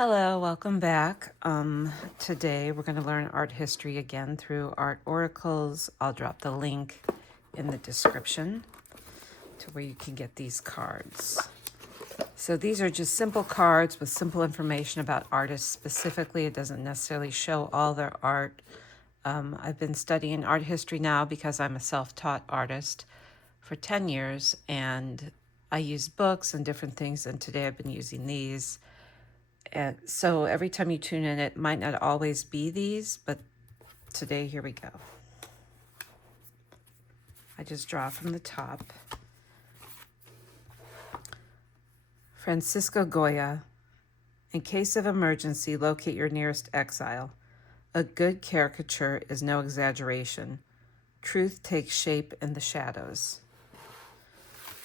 Hello, welcome back. Today we're going to learn art history again through Art Oracles. I'll drop the link in the description to where you can get these cards. So these are just simple cards with simple information about artists specifically. It doesn't necessarily show all their art. I've been studying art history now because I'm a self-taught artist for 10 years, and I use books and different things, and today I've been using these. And so every time you tune in, it might not always be these, but today, here we go. I just draw from the top. Francisco Goya. In case of emergency, locate your nearest exile. A good caricature is no exaggeration. Truth takes shape in the shadows.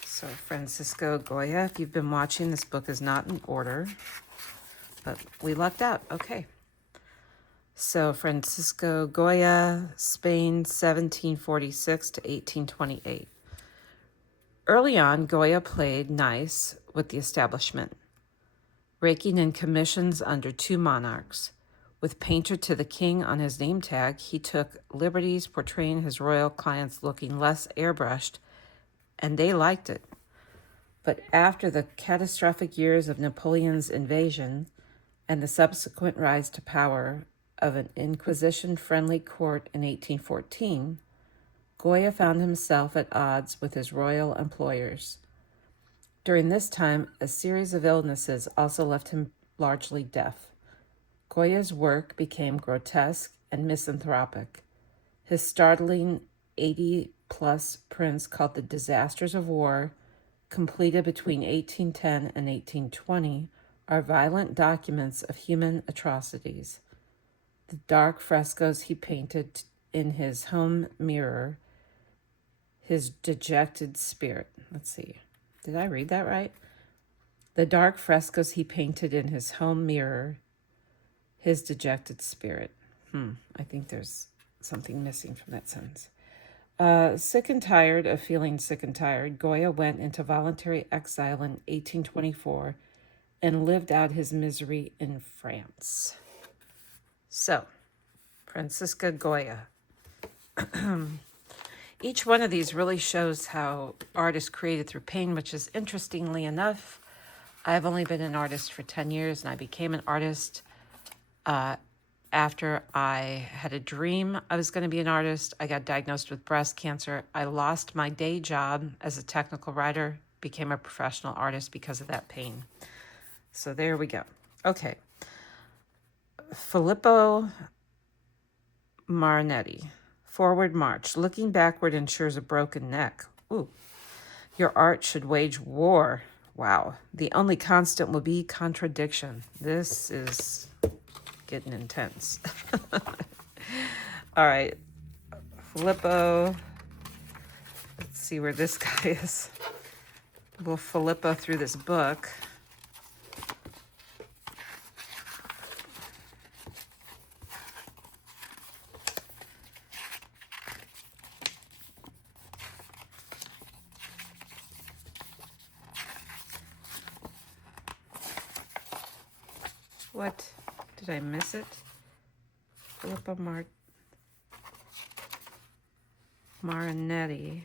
So Francisco Goya, if you've been watching, this book is not in order, but we lucked out. Okay. So Francisco Goya, Spain, 1746 to 1828. Early on, Goya played nice with the establishment, raking in commissions under two monarchs. With Painter to the King on his name tag, he took liberties portraying his royal clients looking less airbrushed, and they liked it. But after the catastrophic years of Napoleon's invasion and the subsequent rise to power of an Inquisition-friendly court in 1814, Goya found himself at odds with his royal employers. During this time, a series of illnesses also left him largely deaf. Goya's work became grotesque and misanthropic. His startling 80-plus prints called The Disasters of War, completed between 1810 and 1820, are violent documents of human atrocities. The dark frescoes he painted in his home mirror, his dejected spirit. Let's see. Did I read that right? The dark frescoes he painted in his home mirror, his dejected spirit. I think there's something missing from that sentence. Sick and tired of feeling sick and tired, Goya went into voluntary exile in 1824 and lived out his misery in France. So, Francisco Goya. Each one of these really shows how art is created through pain, which is, interestingly enough, I've only been an artist for 10 years, and I became an artist after I had a dream I was going to be an artist. I got diagnosed with breast cancer. I lost my day job as a technical writer, became a professional artist because of that pain. So there we go. Okay. Filippo Marinetti. Forward march. Looking backward ensures a broken neck. Ooh. Your art should wage war. Wow. The only constant will be contradiction. This is getting intense. All right. Filippo. Let's see where this guy is. We'll Filippo through this book. What? Did I miss it? Filippo Marinetti.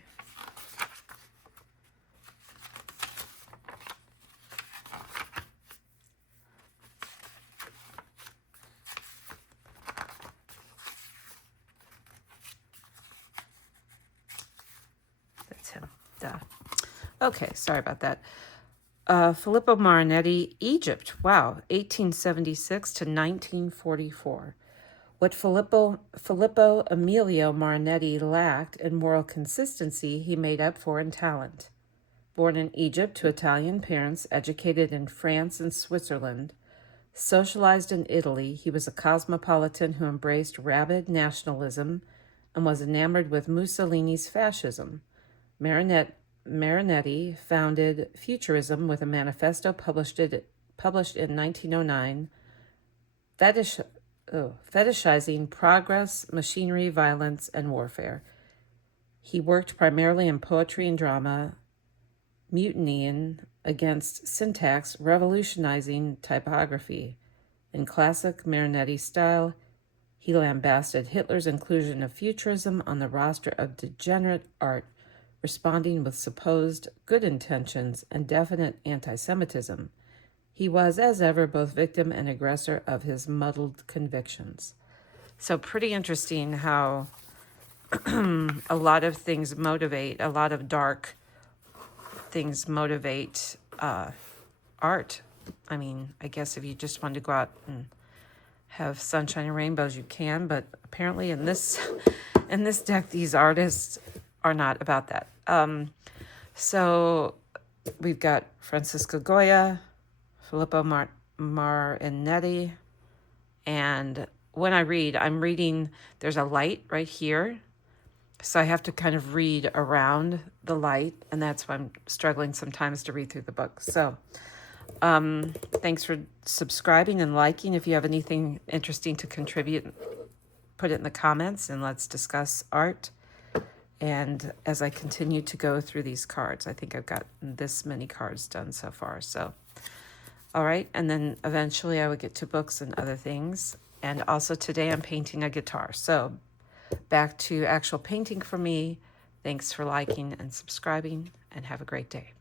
That's him. Duh. Okay, sorry about that. Filippo Marinetti, Egypt. Wow, 1876 to 1944. What Filippo Emilio Marinetti lacked in moral consistency, he made up for in talent. Born in Egypt to Italian parents, educated in France and Switzerland, socialized in Italy, he was a cosmopolitan who embraced rabid nationalism and was enamored with Mussolini's fascism. Marinetti founded Futurism with a manifesto published in 1909, fetishizing progress, machinery, violence, and warfare. He worked primarily in poetry and drama, mutinying against syntax, revolutionizing typography. In classic Marinetti style, he lambasted Hitler's inclusion of futurism on the roster of degenerate art, responding with supposed good intentions and definite anti-Semitism. He was, as ever, both victim and aggressor of his muddled convictions. So pretty interesting how a lot of things motivate, a lot of dark things motivate art. I mean, I guess if you just want to go out and have sunshine and rainbows, you can, but apparently in this deck, these artists are not about that. So we've got Francisco Goya, Filippo Marinetti, and when I read, I'm reading, there's a light right here, so I have to kind of read around the light, and that's why I'm struggling sometimes to read through the book. So thanks for subscribing and liking. If you have anything interesting to contribute, put it in the comments and let's discuss art. And as I continue to go through these cards, I think I've got this many cards done so far. So, all right. And then eventually I would get to books and other things. And also today I'm painting a guitar. So back to actual painting for me. Thanks for liking and subscribing, and have a great day.